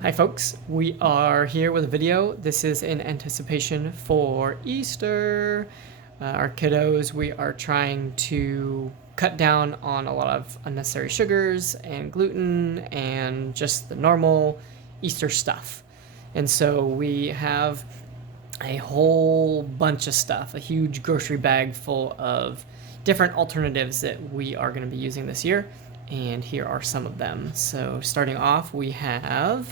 Hi folks, we are here with a video. This is in anticipation for Easter. Our kiddos, we are trying to cut down on a lot of unnecessary sugars and gluten and just the normal Easter stuff. And so we have a whole bunch of stuff, a huge grocery bag full of different alternatives that we are going to be using this year. And here are some of them. So starting off, we have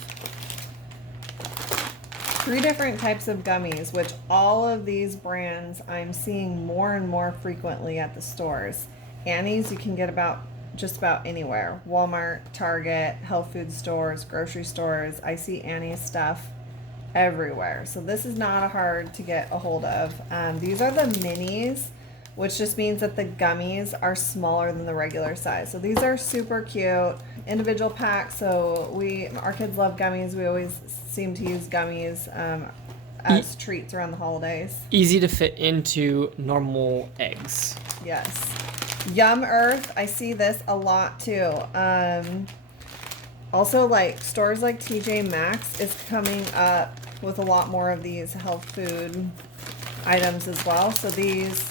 3 different types of gummies, which all of these brands I'm seeing more and more frequently at the stores. Annie's you can get just about anywhere. Walmart, Target, health food stores, grocery stores. I see Annie's stuff everywhere. So this is not hard to get a hold of. These are the minis, which just means that the gummies are smaller than the regular size. So these are super cute, individual packs. So our kids love gummies. We always seem to use gummies as treats around the holidays. Easy to fit into normal eggs. Yes. Yum Earth, I see this a lot too. Also, like stores like TJ Maxx is coming up with a lot more of these health food items as well. So these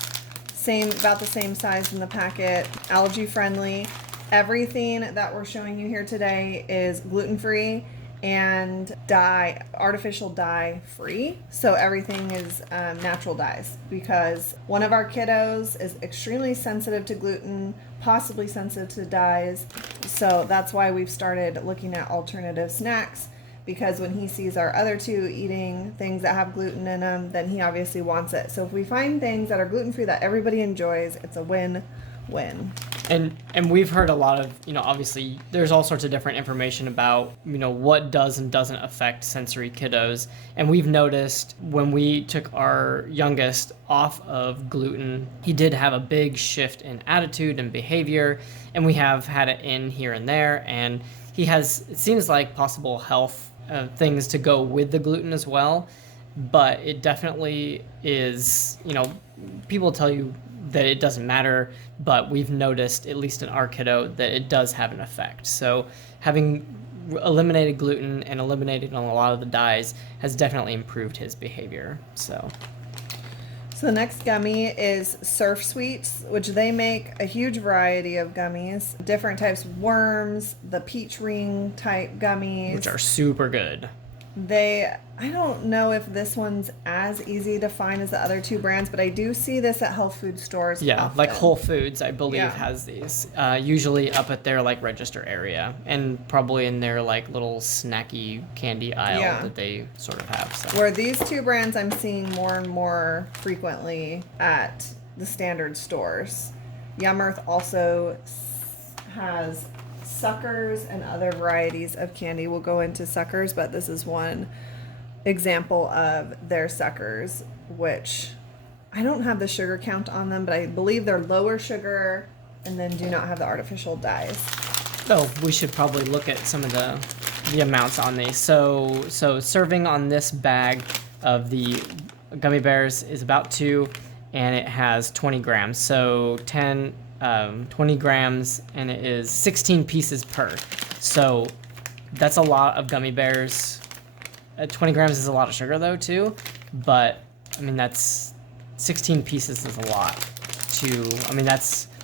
about the same size in the packet, allergy friendly. Everything that we're showing you here today is gluten-free and artificial dye free. So everything is natural dyes, because one of our kiddos is extremely sensitive to gluten, possibly sensitive to dyes. So that's why we've started looking at alternative snacks, because when he sees our other two eating things that have gluten in them, then he obviously wants it. So if we find things that are gluten-free that everybody enjoys, it's a win-win. And we've heard a lot of, obviously there's all sorts of different information about, what does and doesn't affect sensory kiddos. And we've noticed when we took our youngest off of gluten, he did have a big shift in attitude and behavior. And we have had it in here and there. And he has, it seems like, possible health things to go with the gluten as well. But it definitely is, people tell you that it doesn't matter, but we've noticed, at least in our kiddo, that it does have an effect. So having eliminated gluten and eliminated a lot of the dyes has definitely improved his behavior. So the next gummy is Surf Sweets, which they make a huge variety of gummies, different types of worms, the peach ring type gummies, which are super good. I don't know if this one's as easy to find as the other two brands, but I do see this at health food stores. Yeah, often. like Whole Foods, I believe, has these. Usually up at their register area, and probably in their little snacky candy aisle that they sort of have. So. Where these two brands I'm seeing more and more frequently at the standard stores. Yum Earth also has suckers and other varieties of candy. We'll go into suckers, but this is one example of their suckers, which I don't have the sugar count on them, but I believe they're lower sugar and then do not have the artificial dyes. Oh, we should probably look at some of the amounts on these. So serving on this bag of the gummy bears is about 2, and it has 20 grams. So 20 grams, and it is 16 pieces per. So that's a lot of gummy bears. 20 grams is a lot of sugar though too, but that's 16 pieces is a lot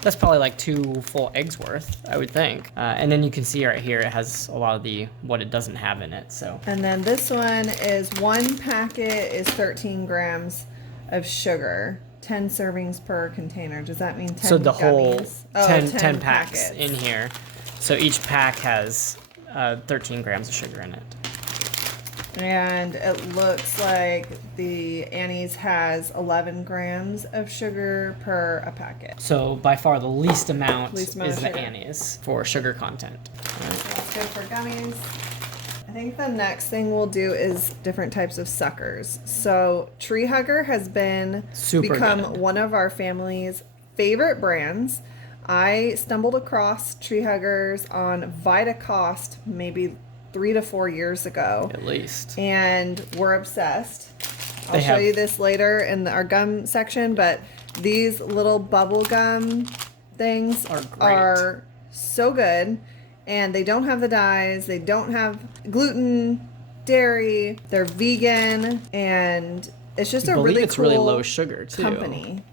that's probably 2 full eggs worth, I would think. And then you can see right here it has a lot of what it doesn't have in it. So. And then this one is 1 packet is 13 grams of sugar. 10 servings per container. Does that mean 10 So the gummies? whole 10 packs in here. So each pack has 13 grams of sugar in it. And it looks like the Annie's has 11 grams of sugar per a packet. So by far the least amount is the sugar. Annie's for sugar content. So that's good for gummies. I think the next thing we'll do is different types of suckers. So Tree Hugger has become one of our family's favorite brands. I stumbled across Tree Huggers on VitaCost maybe 3 to 4 years ago. At least. And we're obsessed. I'll show you this later in our gum section, but these little bubble gum things are so good. And they don't have the dyes. They don't have gluten, dairy. They're vegan, and it's just I a believe really it's cool really low sugar too. company.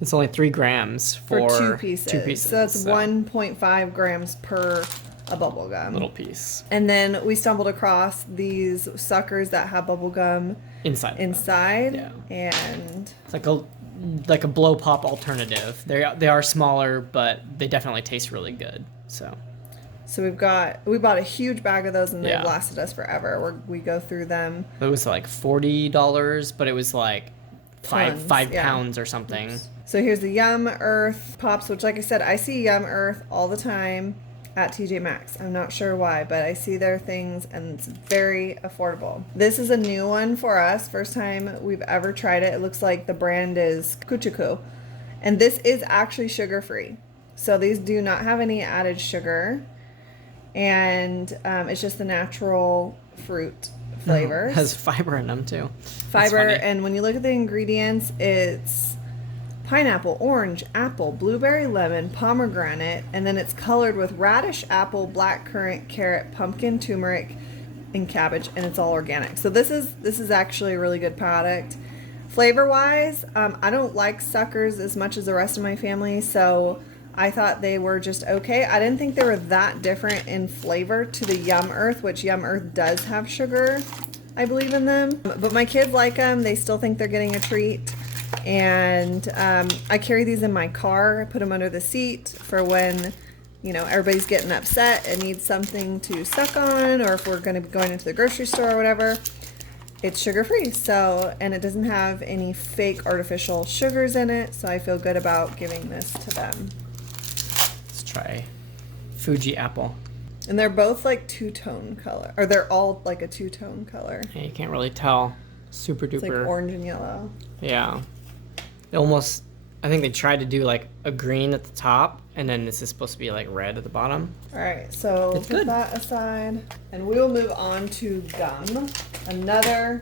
It's only 3 grams for two pieces. So that's 1.5 grams per a bubble gum. Little piece. And then we stumbled across these suckers that have bubble gum inside. Yeah. And it's like a blow pop alternative. They are smaller, but they definitely taste really good. So we bought a huge bag of those, and they've Yeah. lasted us forever. We go through them. it was like $40, but it was like Tons, five yeah. pounds or something. So here's the Yum Earth Pops, which, like I said, I see Yum Earth all the time at TJ Maxx. I'm not sure why, but I see their things, and it's very affordable. This is a new one for us. First time we've ever tried it. It looks like the brand is Kuchuku. And this is actually sugar-free. So these do not have any added sugar. And it's just the natural fruit flavors. It has fiber in them too. Fiber, and when you look at the ingredients, it's pineapple, orange, apple, blueberry, lemon, pomegranate, and then it's colored with radish, apple, blackcurrant, carrot, pumpkin, turmeric, and cabbage, and it's all organic. So this is actually a really good product. Flavor wise, I don't like suckers as much as the rest of my family, so I thought they were just okay. I didn't think they were that different in flavor to the Yum Earth, which Yum Earth does have sugar, I believe, in them. But my kids like them. They still think they're getting a treat. And I carry these in my car. I put them under the seat for when, everybody's getting upset and needs something to suck on, or if we're going to be going into the grocery store or whatever. It's sugar-free, and it doesn't have any fake artificial sugars in it, so I feel good about giving this to them. Let's try Fuji apple. And they're both like two-tone color, or they're all like a two-tone color. Yeah, you can't really tell. Super duper. It's like orange and yellow. Yeah. I think they tried to do like a green at the top, and then this is supposed to be like red at the bottom. All right, so It's put good. that aside, and we will move on to gum, another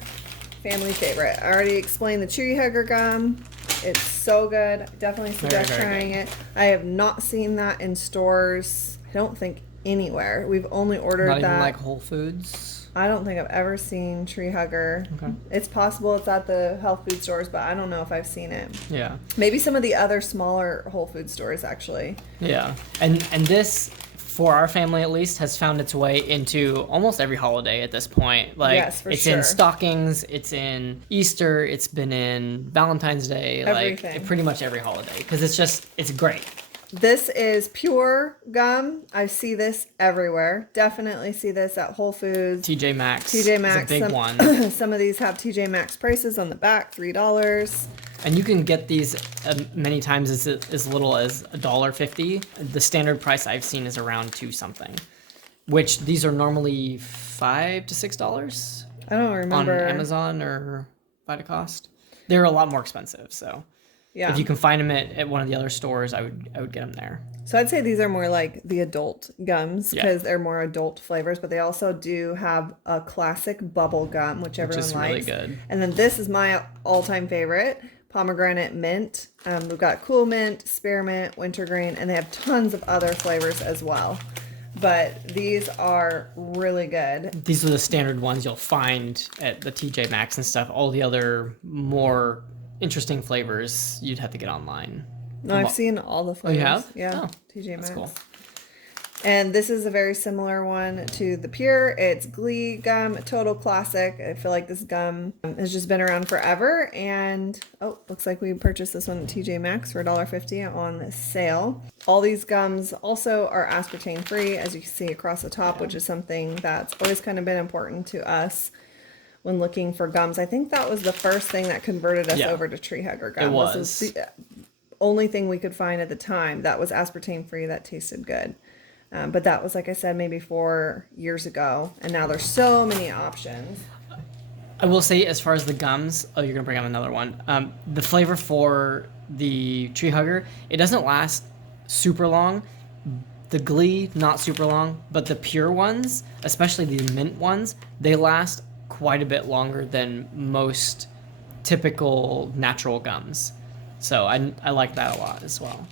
family favorite. I already explained the Chewy Hugger gum. It's so good. Definitely suggest Very, very trying good. it. I have not seen that in stores. I don't think anywhere. We've only ordered Not that. even like Whole Foods. I don't think I've ever seen Tree Hugger. Okay. It's possible it's at the health food stores, but I don't know if I've seen it. Yeah. Maybe some of the other smaller Whole Food stores, actually. Yeah. And this, for our family at least, has found its way into almost every holiday at this point. Like, Yes, for it's sure. in stockings, it's in Easter, it's been in Valentine's Day, Everything. like pretty much every holiday, because it's great. This is pure gum. I see this everywhere. Definitely see this at Whole Foods. TJ Maxx. TJ Maxx. Is a big one. Some of these have TJ Maxx prices on the back, $3. And you can get these many times as little as $1.50. The standard price I've seen is around $2 something, which these are normally $5 to $6 I don't on remember. Amazon or Vitacost. They're a lot more expensive, so Yeah. if you can find them at one of the other stores, I would get them there. So I'd say these are more like the adult gums Yeah. because they're more adult flavors, but they also do have a classic bubble gum, which everyone is likes. really good. And then this is my all-time favorite, pomegranate mint. We've got cool mint, spearmint, wintergreen, and they have tons of other flavors as well. But these are really good. These are the standard ones you'll find at the TJ Maxx and stuff. All the other more interesting flavors you'd have to get online. No, I've seen all the flavors. you have? Yeah, Oh, TJ Maxx. That's cool. And this is a very similar one to the Pure. It's Glee gum, total classic. I feel like this gum has just been around forever. And looks like we purchased this one at TJ Maxx for $1.50 on sale. All these gums also are aspartame free, as you can see across the top, which is something that's always kind of been important to us when looking for gums. I think that was the first thing that converted us over to Tree Hugger gum. It was. The only thing we could find at the time that was aspartame free that tasted good. But that was, like I said, maybe 4 years ago. And now there's so many options. I will say, as far as the gums, you're going to bring up another one. The flavor for the Tree Hugger, it doesn't last super long. The Glee, not super long. But the Pure ones, especially the mint ones, they last quite a bit longer than most typical natural gums. So I like that a lot as well.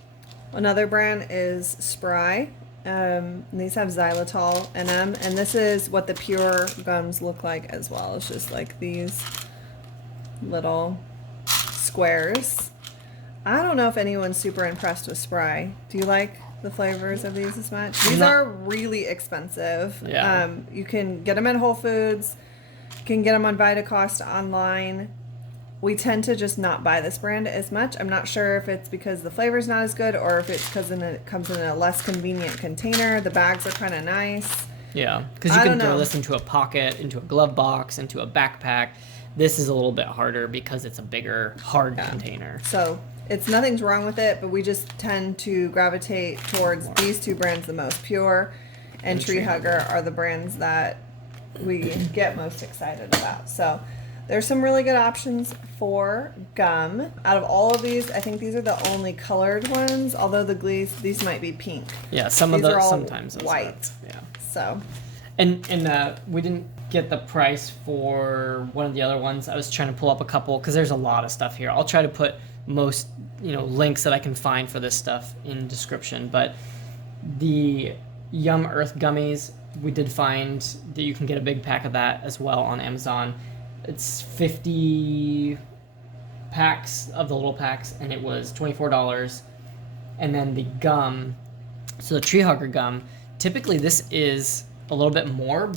Another brand is Spry. These have xylitol in them, and this is what the pure gums look like as well. It's just like these little squares. I don't know if anyone's super impressed with Spry. Do you like the flavors of these as much? These are really expensive. Yeah. You can get them at Whole Foods. You can get them on Vitacost online. We tend to just not buy this brand as much. I'm not sure if it's because the flavor's not as good or if it's because it comes in a less convenient container. The bags are kind of nice. Yeah, because you can throw this into a pocket, into a glove box, into a backpack. This is a little bit harder because it's a bigger, hard container. So nothing's wrong with it, but we just tend to gravitate towards these two brands the most. Pure and Tree Hugger are the brands that we get most excited about. So there's some really good options for gum. Out of all of these, I think these are the only colored ones, although these might be pink. Yeah, some of those sometimes white. Yeah. So. And we didn't get the price for one of the other ones. I was trying to pull up a couple because there's a lot of stuff here. I'll try to put most links that I can find for this stuff in description. But the Yum Earth gummies, we did find that you can get a big pack of that as well on Amazon. It's 50 packs of the little packs, and it was $24. And then the gum, so the Tree Hugger gum, typically this is a little bit more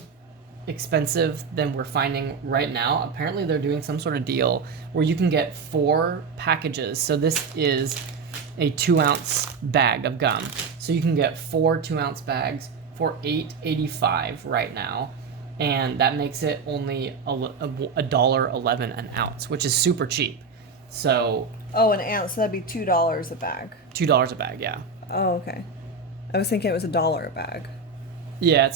expensive than we're finding right now. Apparently they're doing some sort of deal where you can get 4 packages. So this is a 2-ounce bag of gum. So you can get 4 2-ounce bags for $8.85 right now. And that makes it only $1.11 an ounce, which is super cheap. So an ounce, so that'd be $2 a bag. $2 a bag, yeah. Oh, okay. I was thinking it was $1 a bag. Yeah,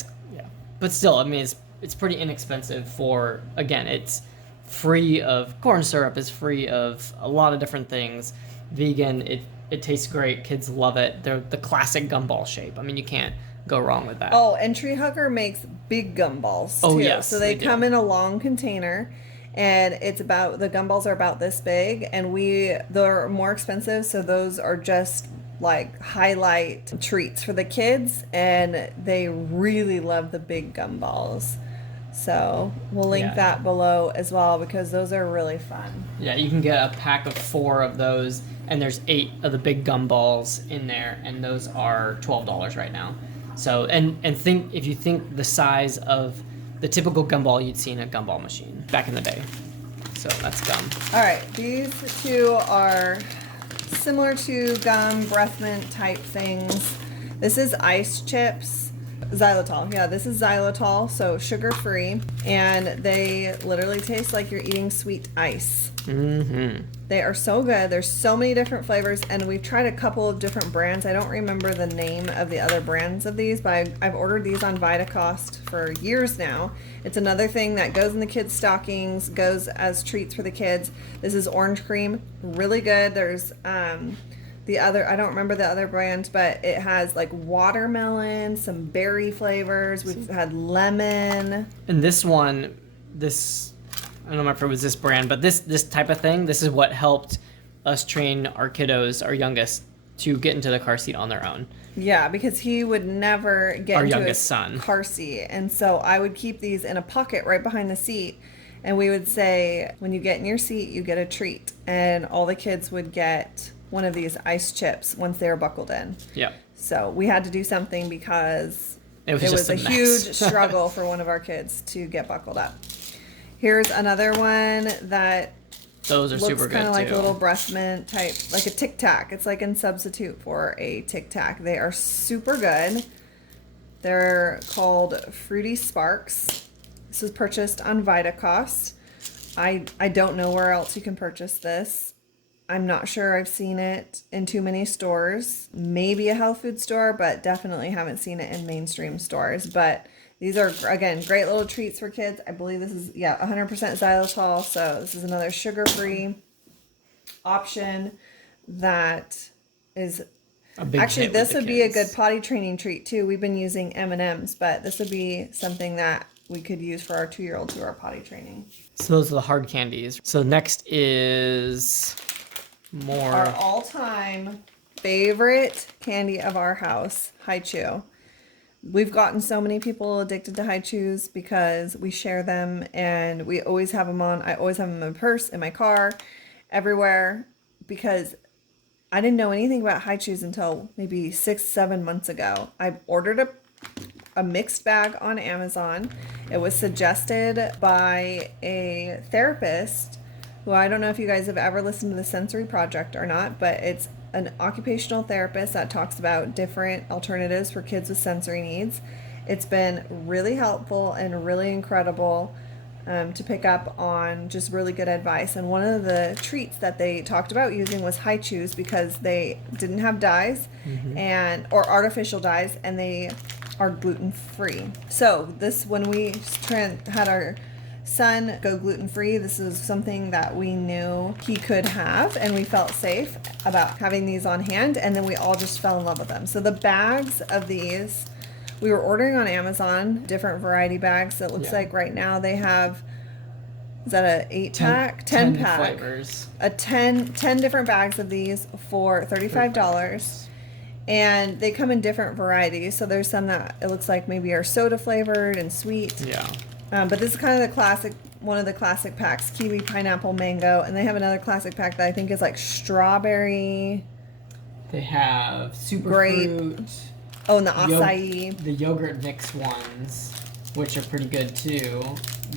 but still, I mean, it's pretty inexpensive for, again, it's free of corn syrup, is free of a lot of different things. Vegan, it tastes great. Kids love it. They're the classic gumball shape. I mean, you can't go wrong with that. Oh, and Tree Hugger makes big gumballs too. Oh, yes, so they come in a long container, and the gumballs are about this big, and they're more expensive, so those are just like highlight treats for the kids, and they really love the big gumballs. So we'll link that below as well, because those are really fun. Yeah, you can get a pack of 4 of those, and there's 8 of the big gumballs in there, and those are $12 right now. So, and if you think the size of the typical gumball you'd see in a gumball machine back in the day. So that's gum. All right, these two are similar to gum, breath mint type things. This is ice chips. Xylitol. Yeah, this is xylitol, so sugar-free, and they literally taste like you're eating sweet ice. Mm-hmm. They are so good. There's so many different flavors, and we've tried a couple of different brands. I don't remember the name of the other brands of these, but I've ordered these on Vitacost for years now. It's another thing that goes in the kids' stockings, goes as treats for the kids. This is orange cream, really good. There's the other, I don't remember the other brand, but it has like watermelon, some berry flavors. We've had lemon. And this one, I don't remember if it was this brand, but this type of thing, this is what helped us train our kiddos, our youngest, to get into the car seat on their own. Yeah, because he would never get into his car seat. And so I would keep these in a pocket right behind the seat. And we would say, when you get in your seat, you get a treat. And all the kids would get one of these ice chips once they were buckled in. Yeah. So we had to do something because it was a huge struggle for one of our kids to get buckled up. Here's another one that those are super good too. Looks kind of like a little breath mint type, like a Tic Tac. It's like a substitute for a Tic Tac. They are super good. They're called Fruity Sparks. This was purchased on Vitacost. I don't know where else you can purchase this. I'm not sure I've seen it in too many stores. Maybe a health food store, but definitely haven't seen it in mainstream stores. But these are, again, great little treats for kids. I believe this is, 100% xylitol. So this is another sugar-free option that is... Actually, this would be a good potty training treat, too. We've been using M&Ms, but this would be something that we could use for our 2-year-olds who are potty training. So those are the hard candies. So next is... more our all-time favorite candy of our house, Hi-Chew. We've gotten so many people addicted to high chews because we share them and we always have them on. I always have them in my purse, in my car, everywhere, because I didn't know anything about high chews until maybe 6, 7 months ago. I ordered a mixed bag on Amazon. It was suggested by a therapist who, I don't know if you guys have ever listened to the Sensory Project or not, but it's an occupational therapist that talks about different alternatives for kids with sensory needs. It's been really helpful and really incredible to pick up on just really good advice. And one of the treats that they talked about using was high chews because they didn't have dyes or artificial dyes, and they are gluten free. So this, when we had our son go gluten free, this is something that we knew he could have, and we felt safe about having these on hand, and then we all just fell in love with them. So the bags of these, we were ordering on Amazon, different variety bags. It looks like right now they have, is that a 8-pack? 10 pack. Flavors. 10 different bags of these for $35. And they come in different varieties. So there's some that it looks like maybe are soda flavored and sweet. Yeah. But this is kind of the classic, one of the classic packs, kiwi, pineapple, mango. And they have another classic pack that I think is like strawberry. They have super grape. fruit. Oh, and the acai. The yogurt mix ones, which are pretty good too.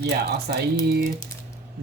Yeah, acai,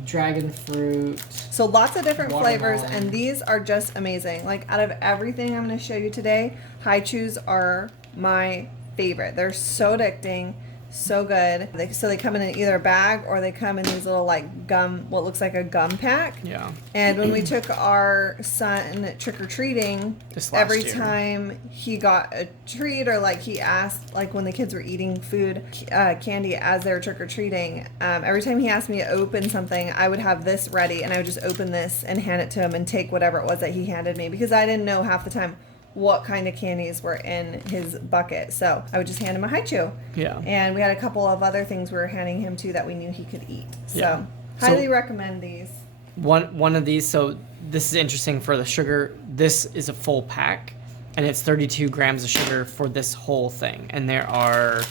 dragon fruit. So lots of different flavors, watermelon. and these are just amazing. Like, out of everything I'm going to show you today, high chews are my favorite. They're so addicting, so good. So they come in either a bag or they come in these little like gum, what looks like a gum pack. Yeah. And when we took our son trick-or-treating, every time he got a treat, or like he asked, like when the kids were eating food, candy as they were trick-or-treating, every time he asked me to open something, I would have this ready, and I would just open this and hand it to him and take whatever it was that he handed me, because I didn't know half the time what kind of candies were in his bucket. So I would just hand him a high chew. Yeah. And we had a couple of other things we were handing him too that we knew he could eat. So Yeah. highly recommend these. One of these, so this is interesting for the sugar. This is a full pack, and it's 32 grams of sugar for this whole thing. And there are,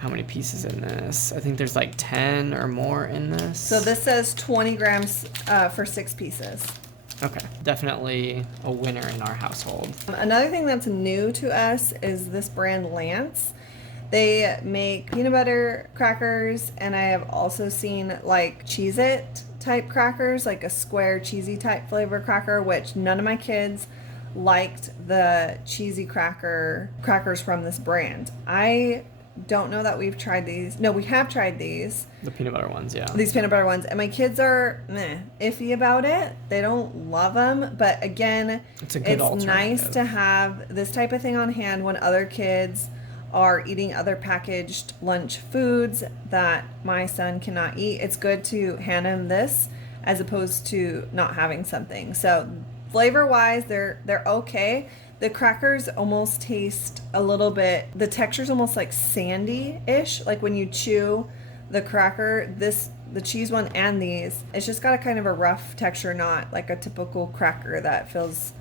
how many pieces in this? I think there's like 10 or more in this. So this says 20 grams for 6 pieces. Okay, definitely a winner in our household. Another thing that's new to us is this brand Lance. They make peanut butter crackers, and I have also seen like Cheez-It type crackers, like a square cheesy type flavor cracker, which none of my kids liked the cheesy crackers from this brand. I don't know that we've tried these. No, we have tried these. The peanut butter ones, yeah. These peanut butter ones. And my kids are iffy about it. They don't love them. But again, It's a good alternative. nice to have this type of thing on hand when other kids are eating other packaged lunch foods that my son cannot eat. It's good to hand him this as opposed to not having something. So flavor wise, they're okay. The crackers almost taste a little bit, the texture's almost like sandy-ish. Like when you chew the cracker, the cheese one and these, it's just got a kind of a rough texture, not like a typical cracker that feels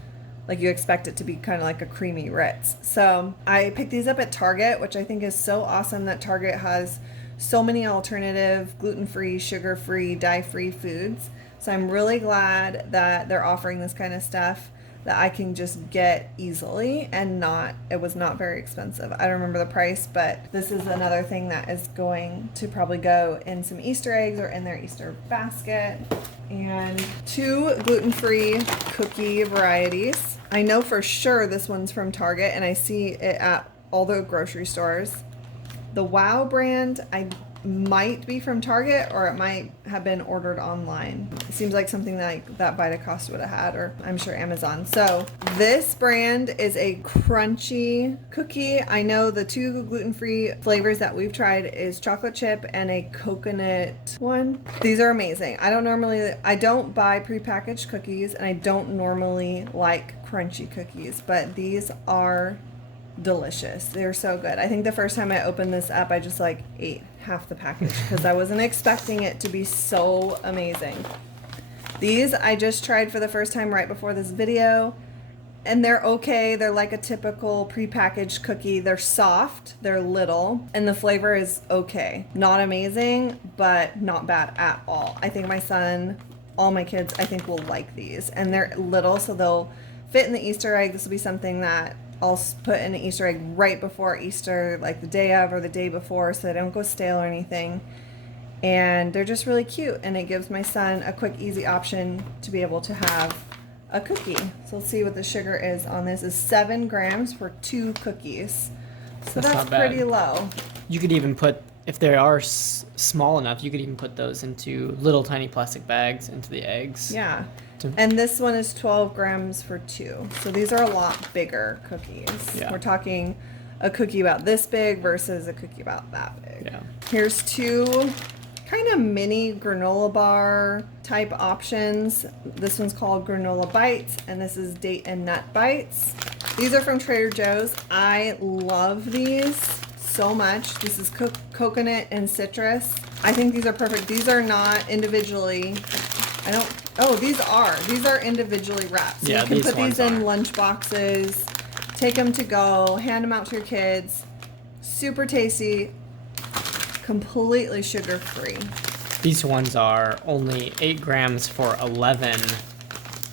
like you expect it to be kind of like a creamy Ritz. So I picked these up at Target, which I think is so awesome that Target has so many alternative gluten-free, sugar-free, dye-free foods. So I'm really glad that they're offering this kind of stuff that I can just get easily, and it was not very expensive. I don't remember the price, but this is another thing that is going to probably go in some Easter eggs or in their Easter basket. And 2 gluten-free cookie varieties. I know for sure this one's from Target, and I see it at all the grocery stores. The Wow brand, I might be from Target, or it might have been ordered online. It seems like something that Vitacost would have had, or I'm sure Amazon. So this brand is a crunchy cookie. I know the 2 gluten-free flavors that we've tried is chocolate chip and a coconut one. These are amazing. I don't buy prepackaged cookies, and I don't normally like crunchy cookies, but these are delicious. They're so good. I think the first time I opened this up, I just ate half the package because I wasn't expecting it to be so amazing. These I just tried for the first time right before this video. And they're okay. They're like a typical prepackaged cookie. They're soft, they're little, and the flavor is okay. Not amazing, but not bad at all. I think my son, all my kids, I think will like these. And they're little, so they'll fit in the Easter egg. This will be something that I'll put in an Easter egg right before Easter, like the day of or the day before, so they don't go stale or anything. And they're just really cute, and it gives my son a quick, easy option to be able to have a cookie. So let's see what the sugar is on this. Is 7 grams for 2 cookies. So that's not bad. pretty low. You could even put, if they are small enough, you could even put those into little tiny plastic bags into the eggs. Yeah. And this one is 12 grams for 2. So these are a lot bigger cookies. Yeah. We're talking a cookie about this big versus a cookie about that big. Yeah. Here's 2 kind of mini granola bar type options. This one's called Granola Bites, and this is Date and Nut Bites. These are from Trader Joe's. I love these so much. This is coconut and citrus. I think these are perfect. These are not individually, these are individually wrapped. So Yeah, you can these put these in ones lunch boxes, take them to go, hand them out to your kids. Super tasty, completely sugar-free. These ones are only 8 grams for 11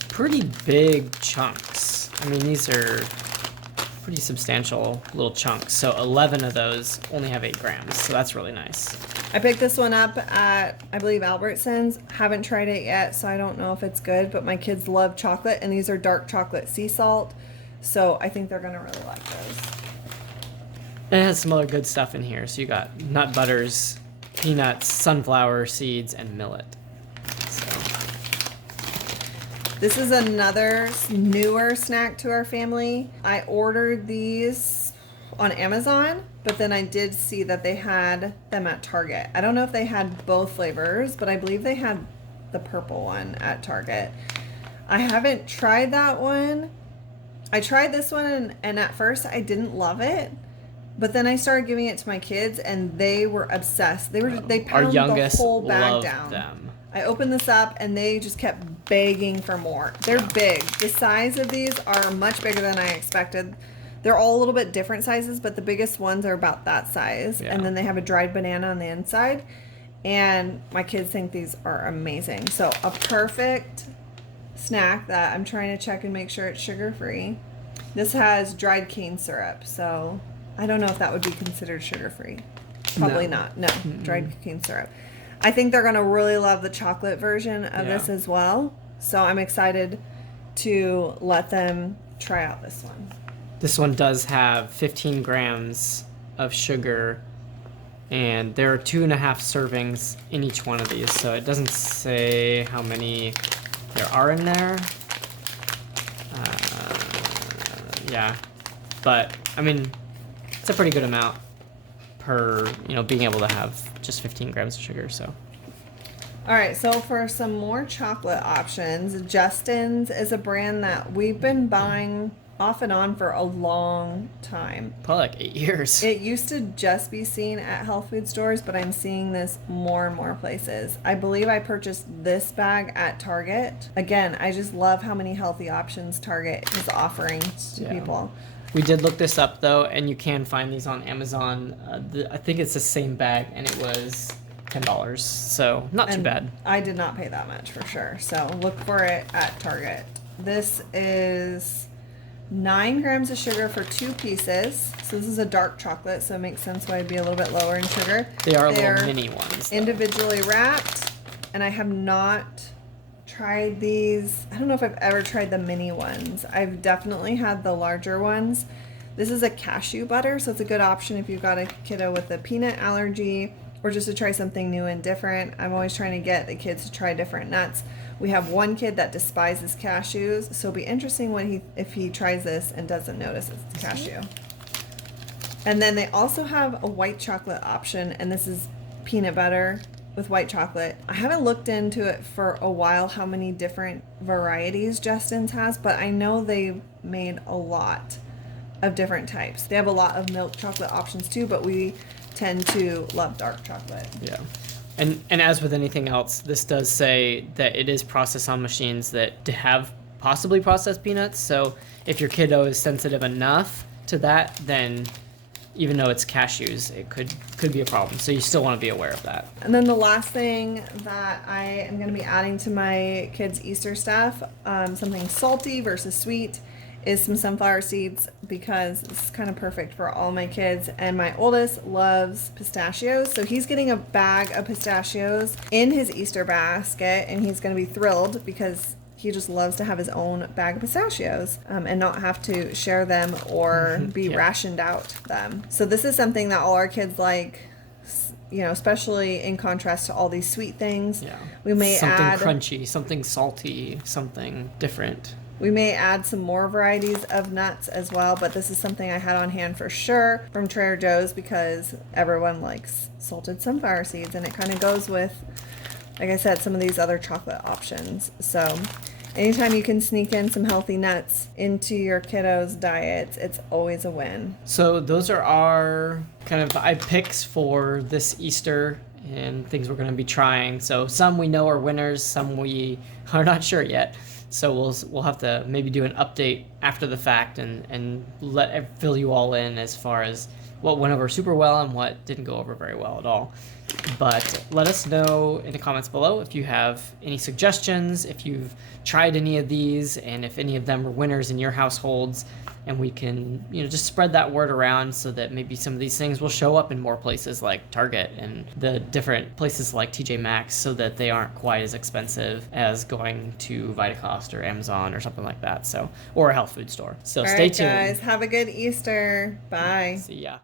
pretty big chunks. I mean, these are pretty substantial little chunks. So 11 of those only have 8 grams. So that's really nice. I picked this one up at, I believe, Albertsons. Haven't tried it yet, so I don't know if it's good, but my kids love chocolate, and these are dark chocolate sea salt. So I think they're going to really like those. It has some other good stuff in here. So you got nut butters, peanuts, sunflower seeds, and millet. So this is another newer snack to our family. I ordered these on Amazon, but then I did see that they had them at Target. I don't know if they had both flavors, but I believe they had the purple one at Target. I haven't tried that one. I tried this one, and at first I didn't love it. But then I started giving it to my kids, and they were obsessed. They pounded the whole bag down. Them. I opened this up, and they just kept begging for more. They're big. The size of these are much bigger than I expected. They're all a little bit different sizes, but the biggest ones are about that size. Yeah. And then they have a dried banana on the inside. And my kids think these are amazing. So a perfect snack that I'm trying to check and make sure it's sugar-free. This has dried cane syrup, so I don't know if that would be considered sugar-free. Probably not. No, dried cane syrup. I think they're going to really love the chocolate version of this as well. So I'm excited to let them try out this one. This one does have 15 grams of sugar, and there are 2.5 servings in each one of these. So it doesn't say how many there are in there. Yeah, but I mean, it's a pretty good amount per, being able to have just 15 grams of sugar. So all right, so for some more chocolate options, Justin's is a brand that we've been buying off and on for a long time. Probably like 8 years. It used to just be seen at health food stores, but I'm seeing this more and more places. I believe I purchased this bag at Target. Again, I just love how many healthy options Target is offering to people. We did look this up though, and you can find these on Amazon. I think it's the same bag, and it was $10, so not too bad. I did not pay that much for sure, so look for it at Target. This is 9 grams of sugar for 2 pieces. So this is a dark chocolate, so it makes sense why it'd be a little bit lower in sugar. They're little mini ones, though. Individually wrapped, and I have not tried these. I don't know if I've ever tried the mini ones. I've definitely had the larger ones. This is a cashew butter, so it's a good option if you've got a kiddo with a peanut allergy or just to try something new and different. I'm always trying to get the kids to try different nuts. We have one kid that despises cashews, so it'll be interesting if he tries this and doesn't notice it's cashew. And then they also have a white chocolate option, and this is peanut butter with white chocolate. I haven't looked into it for a while how many different varieties Justin's has, but I know they've made a lot of different types. They have a lot of milk chocolate options too, but we tend to love dark chocolate. Yeah. And as with anything else, this does say that it is processed on machines that have possibly processed peanuts. So if your kiddo is sensitive enough to that, then even though it's cashews, it could be a problem. So you still want to be aware of that. And then the last thing that I am going to be adding to my kids' Easter stuff, something salty versus sweet, is some sunflower seeds, because it's kind of perfect for all my kids. And my oldest loves pistachios, so he's getting a bag of pistachios in his Easter basket, and he's going to be thrilled because he just loves to have his own bag of pistachios, and not have to share them or be rationed out them. So this is something that all our kids like, you know, especially in contrast to all these sweet things. Yeah. We may something add crunchy, something salty, something different. We may add some more varieties of nuts as well, but this is something I had on hand for sure from Trader Joe's, because everyone likes salted sunflower seeds, and it kind of goes with, like I said, some of these other chocolate options. So anytime you can sneak in some healthy nuts into your kiddos' diets, it's always a win. So those are our kind of picks for this Easter and things we're going to be trying. So some we know are winners, some we are not sure yet. So we'll have to maybe do an update after the fact and fill you all in as far as what went over super well and what didn't go over very well at all. But let us know in the comments below if you have any suggestions, if you've tried any of these, and if any of them are winners in your households, and we can, you know, just spread that word around so that maybe some of these things will show up in more places like Target and the different places like TJ Maxx, so that they aren't quite as expensive as going to Vitacost or Amazon or something like that. So, or a health food store. So stay tuned. All right, guys, have a good Easter. Bye. See ya.